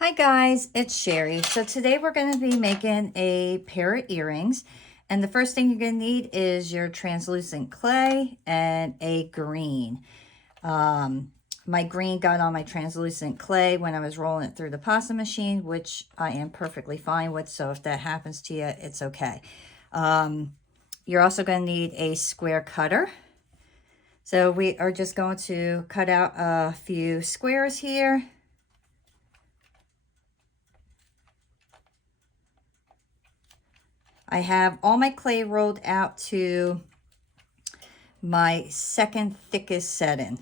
Hi guys, it's Sherry. So today we're going to be making a pair of earrings. And the first thing you're going to need is your translucent clay and a green. My green got on my translucent clay when I was rolling it through the pasta machine, which I am perfectly fine with. So if that happens to you, it's okay. You're also going to need a square cutter. So we are just going to cut out a few squares here. I have all my clay rolled out to my second thickest setting.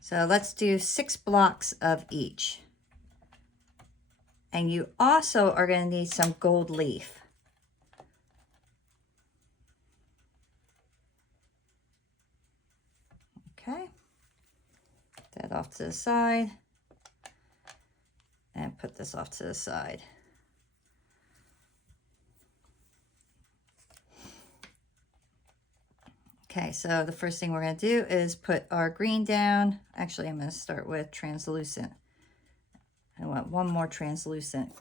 So let's do 6 blocks of each. And you also are going to need some gold leaf. Okay. Put that off to the side. And put this off to the side. Okay, so the first thing we're going to do is put our green down. Actually, I'm going to start with translucent. I want one more translucent.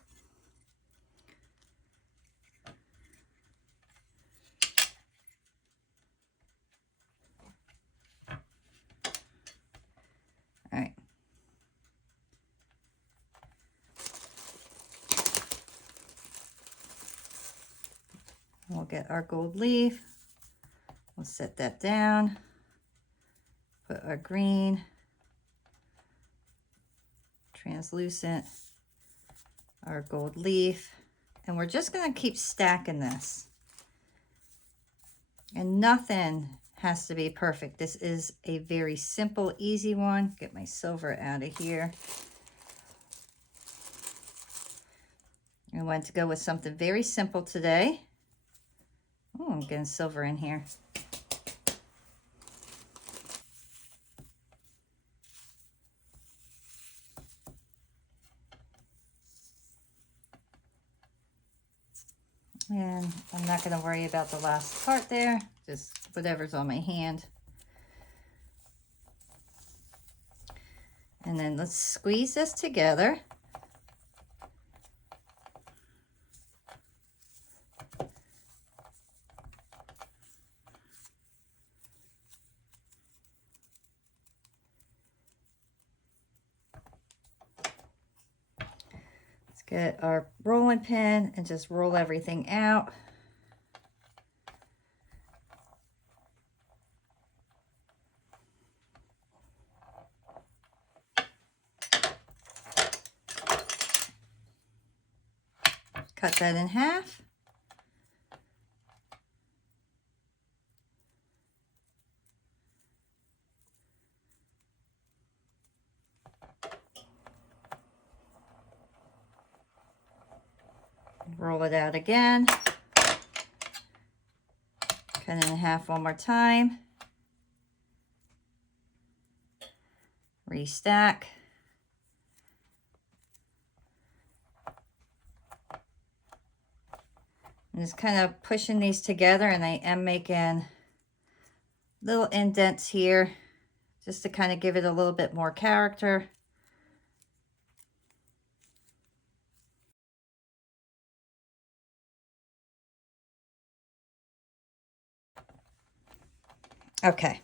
All right. We'll get our gold leaf. We'll set that down. Put our green, translucent, our gold leaf, and we're just going to keep stacking this. And nothing has to be perfect. This is a very simple, easy one. Get my silver out of here. I wanted to go with something very simple today. Oh, I'm getting silver in here. And I'm not going to worry about the last part there, just whatever's on my hand. And then let's squeeze this together. Let's get our rolling pin and just roll everything out. Cut that in half. Roll it out again. Cut it in half one more time. Restack. I'm just kind of pushing these together, and I am making little indents here just to kind of give it a little bit more character. Okay,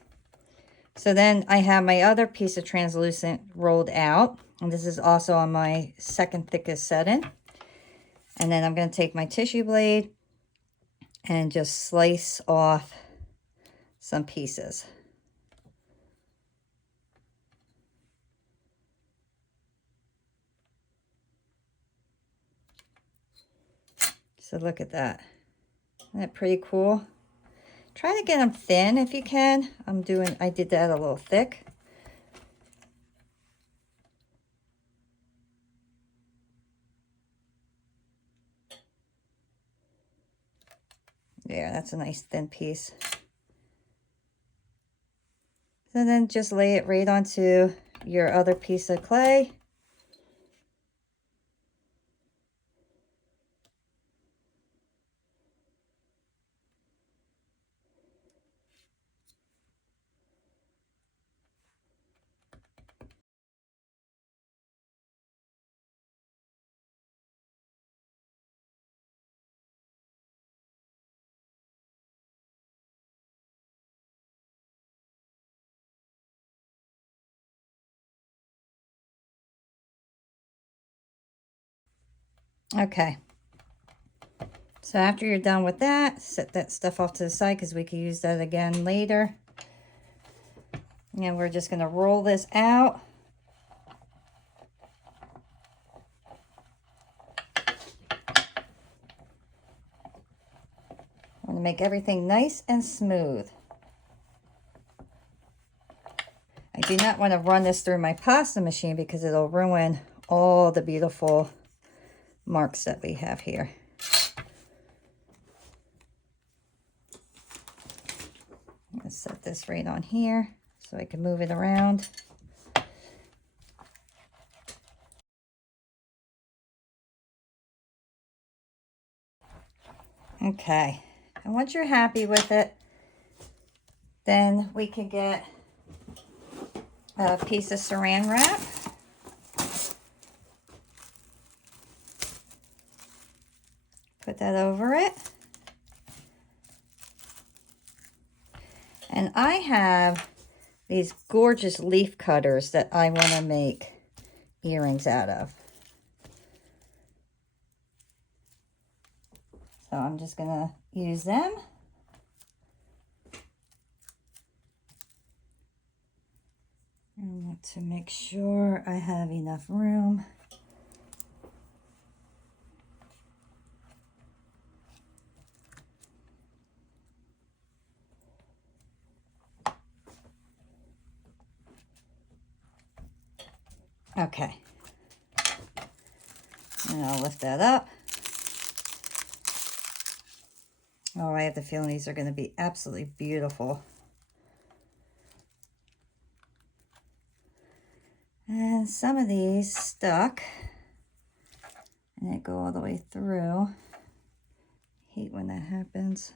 so then I have my other piece of translucent rolled out, and this is also on my second thickest setting. And then I'm going to take my tissue blade and just slice off some pieces. So look at that. Isn't that pretty cool? Try to get them thin if you can. I did that a little thick. Yeah, that's a nice thin piece. So then just lay it right onto your other piece of clay. Okay. So after you're done with that, set that stuff off to the side because we could use that again later. And we're just going to roll this out. I want to make everything nice and smooth. I do not want to run this through my pasta machine because it'll ruin all the beautiful marks that we have here. I'm going to set this right on here so I can move it around. Okay, and once you're happy with it, then we can get a piece of Saran wrap. Put that over it. And I have these gorgeous leaf cutters that I want to make earrings out of. So I'm just going to use them. I want to make sure I have enough room. Okay. And I'll lift that up. Oh, I have the feeling these are going to be absolutely beautiful. And some of these stuck. And they go all the way through. Hate when that happens.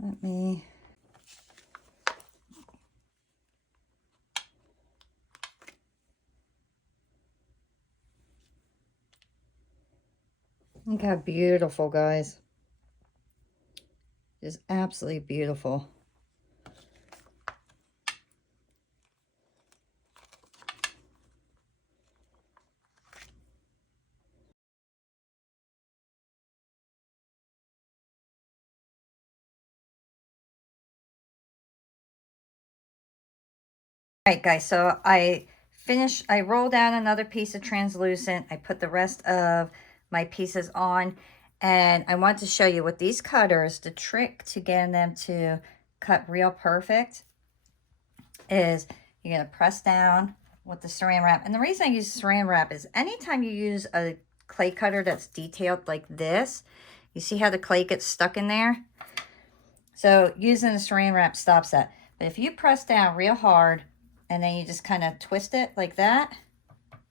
Let me... Look how beautiful, guys. Just absolutely beautiful. All right, guys, so I rolled out another piece of translucent. I put the rest of my pieces on, and I want to show you with these cutters, the trick to getting them to cut real perfect is you're going to press down with the Saran wrap. And the reason I use Saran wrap is anytime you use a clay cutter that's detailed like this, you see how the clay gets stuck in there? So using the Saran wrap stops that. But if you press down real hard and then you just kind of twist it like that,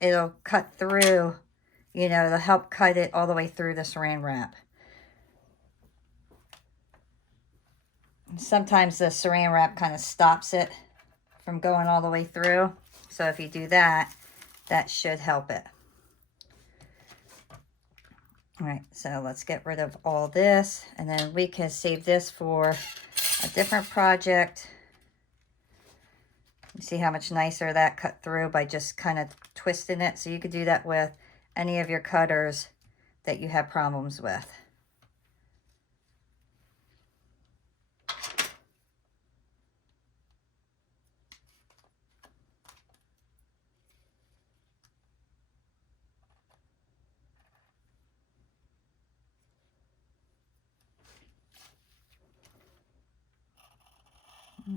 it'll cut through, you know, it'll help cut it all the way through the Saran wrap. Sometimes the Saran wrap kind of stops it from going all the way through. So if you do that, that should help it. All right, so let's get rid of all this, and then we can save this for a different project. You see how much nicer that cut through by just kind of twisting it. So you could do that with any of your cutters that you have problems with.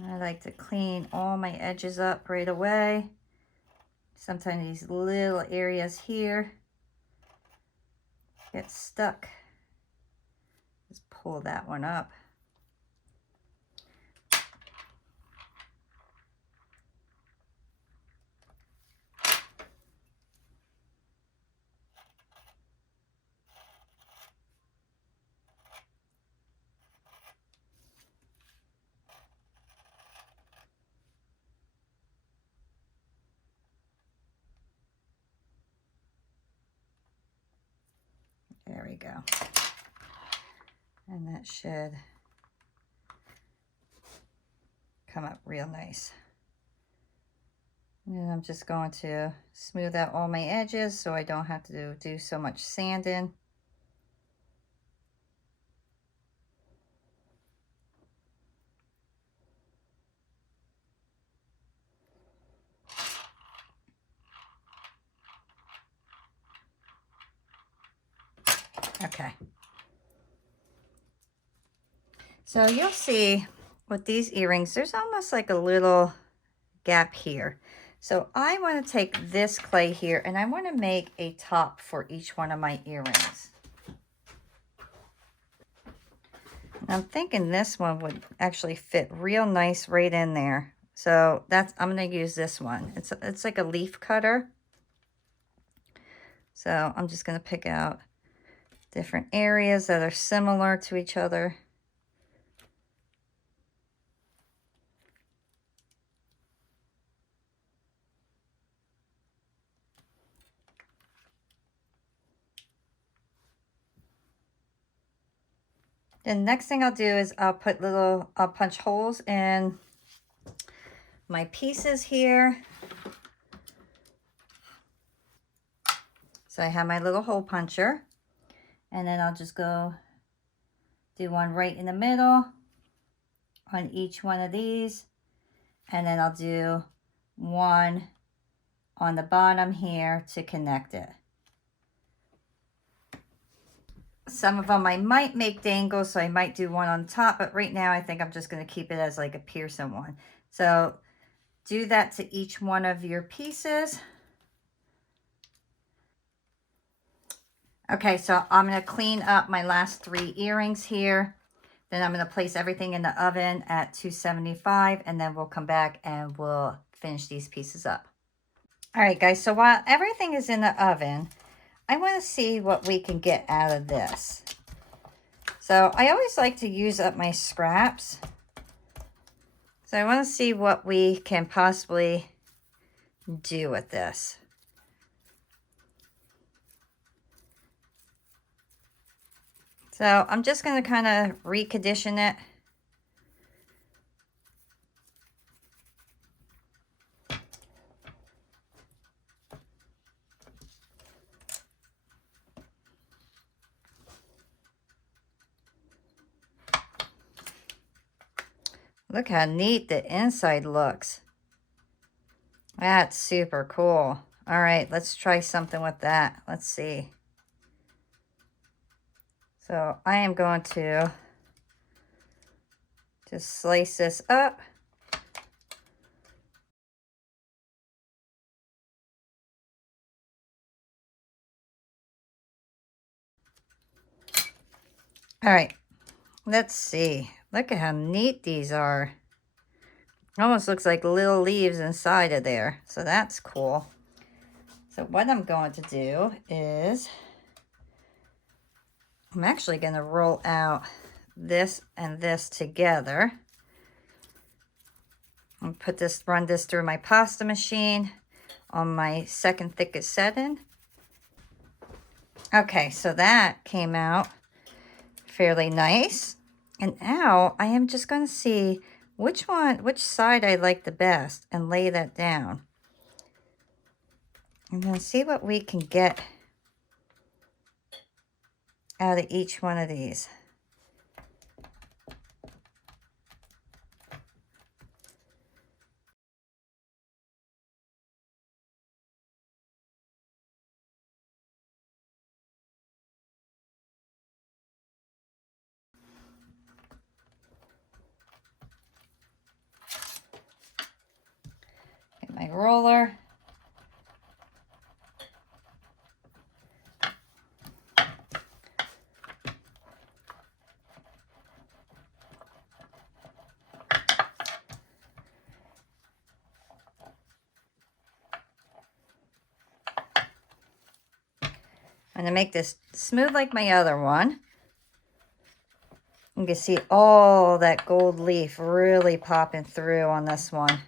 I like to clean all my edges up right away. Sometimes these little areas here get stuck. Just pull that one up. There we go. And that should come up real nice. And I'm just going to smooth out all my edges so I don't have to do so much sanding. Okay. So you'll see with these earrings, there's almost like a little gap here. So I want to take this clay here and I want to make a top for each one of my earrings. I'm thinking this one would actually fit real nice right in there. So I'm going to use this one. It's like a leaf cutter. So I'm just going to pick out different areas that are similar to each other. Then next thing I'll do is I'll punch holes in my pieces here. So I have my little hole puncher, and then I'll just go do one right in the middle on each one of these, and then I'll do one on the bottom here to connect it. Some of them I might make dangles, so I might do one on top, but right now I think I'm just going to keep it as like a piercing one. So do that to each one of your pieces. Okay, so I'm going to clean up my last 3 earrings here. Then I'm going to place everything in the oven at 275, and then we'll come back and we'll finish these pieces up. All right, guys, so while everything is in the oven, I want to see what we can get out of this. So I always like to use up my scraps. So I want to see what we can possibly do with this. So I'm just going to kind of recondition it. Look how neat the inside looks. That's super cool. All right, let's try something with that. Let's see. So I am going to just slice this up. All right, let's see. Look at how neat these are. Almost looks like little leaves inside of there. So that's cool. So what I'm going to do is I'm actually going to roll out this and this together. And run this through my pasta machine on my second thickest setting. Okay, so that came out fairly nice. And now I am just going to see which side I like the best and lay that down. And then see what we can get out of each one of these. Get my roller. I'm going to make this smooth like my other one. You can see all that gold leaf really popping through on this one.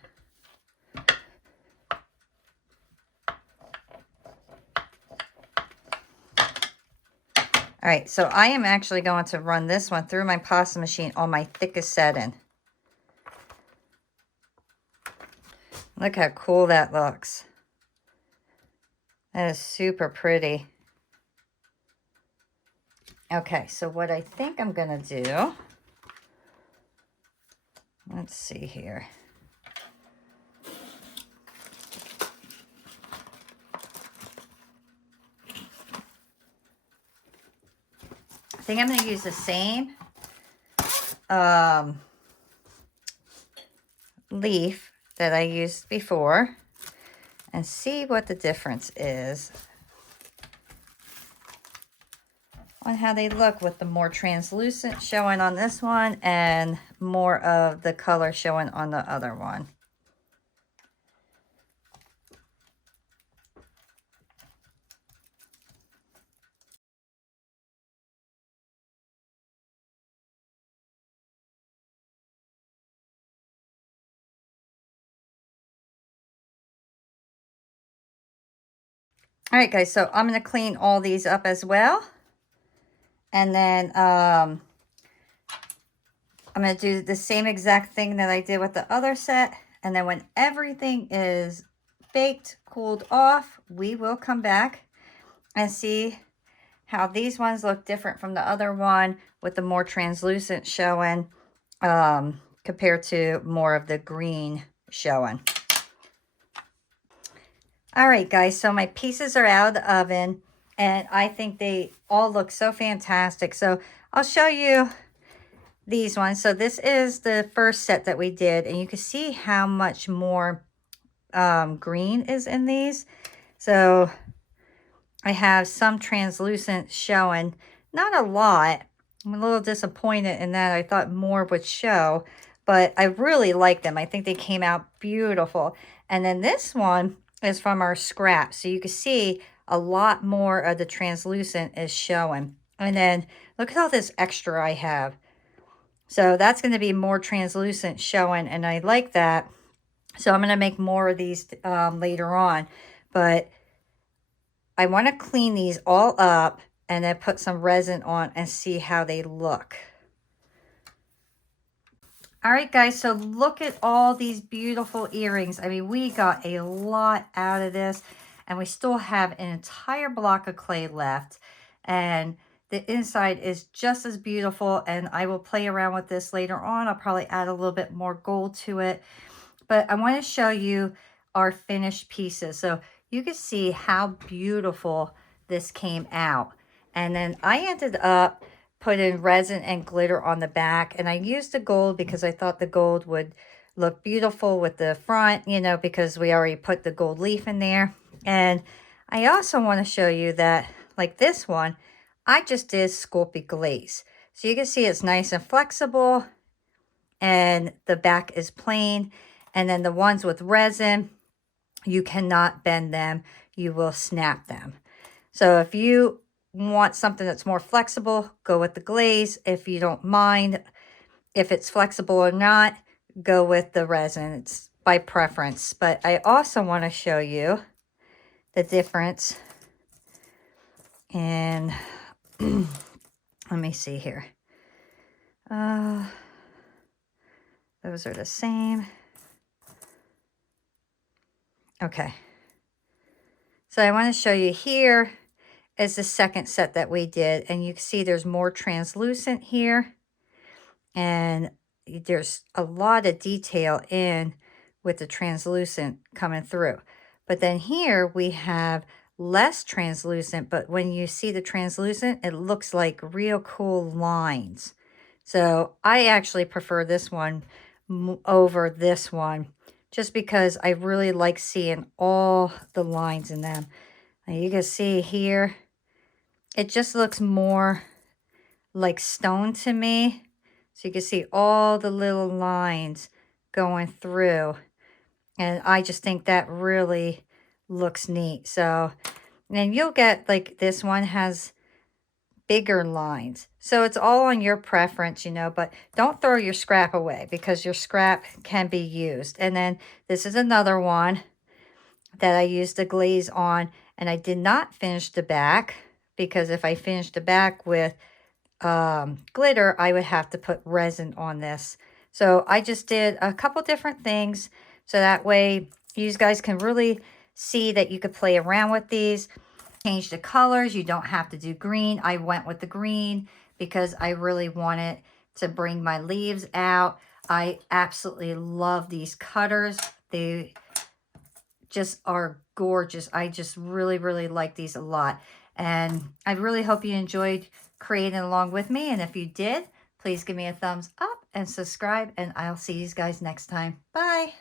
All right, so I am actually going to run this one through my pasta machine on my thickest setting. Look how cool that looks. That is super pretty. Okay, so what I think I'm gonna do, let's see here. I think I'm gonna use the same leaf that I used before and see what the difference is on how they look with the more translucent showing on this one and more of the color showing on the other one. All right, guys, so I'm going to clean all these up as well. And then I'm going to do the same exact thing that I did with the other set. And then when everything is baked, cooled off, we will come back and see how these ones look different from the other one with the more translucent showing compared to more of the green showing. All right, guys, so my pieces are out of the oven, and I think they all look so fantastic. So I'll show you these ones. So this is the first set that we did, and you can see how much more green is in these. So I have some translucent showing, not a lot. I'm a little disappointed in that. I thought more would show, but I really like them. I think they came out beautiful. And then this one is from our scrap. So you can see a lot more of the translucent is showing. And then look at all this extra I have. So that's going to be more translucent showing, and I like that. So I'm going to make more of these later on. But I want to clean these all up and then put some resin on and see how they look. All right, guys, so look at all these beautiful earrings. I mean, we got a lot out of this, and we still have an entire block of clay left. And the inside is just as beautiful, and I will play around with this later on. I'll probably add a little bit more gold to it. But I want to show you our finished pieces. So you can see how beautiful this came out. And then I ended up putting resin and glitter on the back, and I used the gold because I thought the gold would look beautiful with the front, you know, because we already put the gold leaf in there. And I also want to show you that, like this one, I just did Sculpey glaze. So you can see it's nice and flexible, and the back is plain. And then the ones with resin, you cannot bend them, you will snap them. So if you want something that's more flexible, go with the glaze. If you don't mind if it's flexible or not, go with the resin. It's by preference. But I also want to show you the difference in let me see here. Those are the same. Okay, so I want to show you here is the second set that we did, and you can see there's more translucent here, and there's a lot of detail in with the translucent coming through. But then here we have less translucent, but when you see the translucent, it looks like real cool lines. So I actually prefer this one over this one, just because I really like seeing all the lines in them. Now you can see here, it just looks more like stone to me. So you can see all the little lines going through. And I just think that really looks neat. So, and you'll get, like, this one has bigger lines. So it's all on your preference, you know, but don't throw your scrap away, because your scrap can be used. And then this is another one that I used the glaze on, and I did not finish the back, because if I finished the back with glitter, I would have to put resin on this. So I just did a couple different things, so that way You guys can really see that you could play around with these. Change the colors. You don't have to do green. I went with the green because I really wanted to bring my leaves out. I absolutely love these cutters. They just are gorgeous. I just really, really like these a lot. And I really hope you enjoyed creating along with me. And if you did, please give me a thumbs up and subscribe. And I'll see you guys next time. Bye.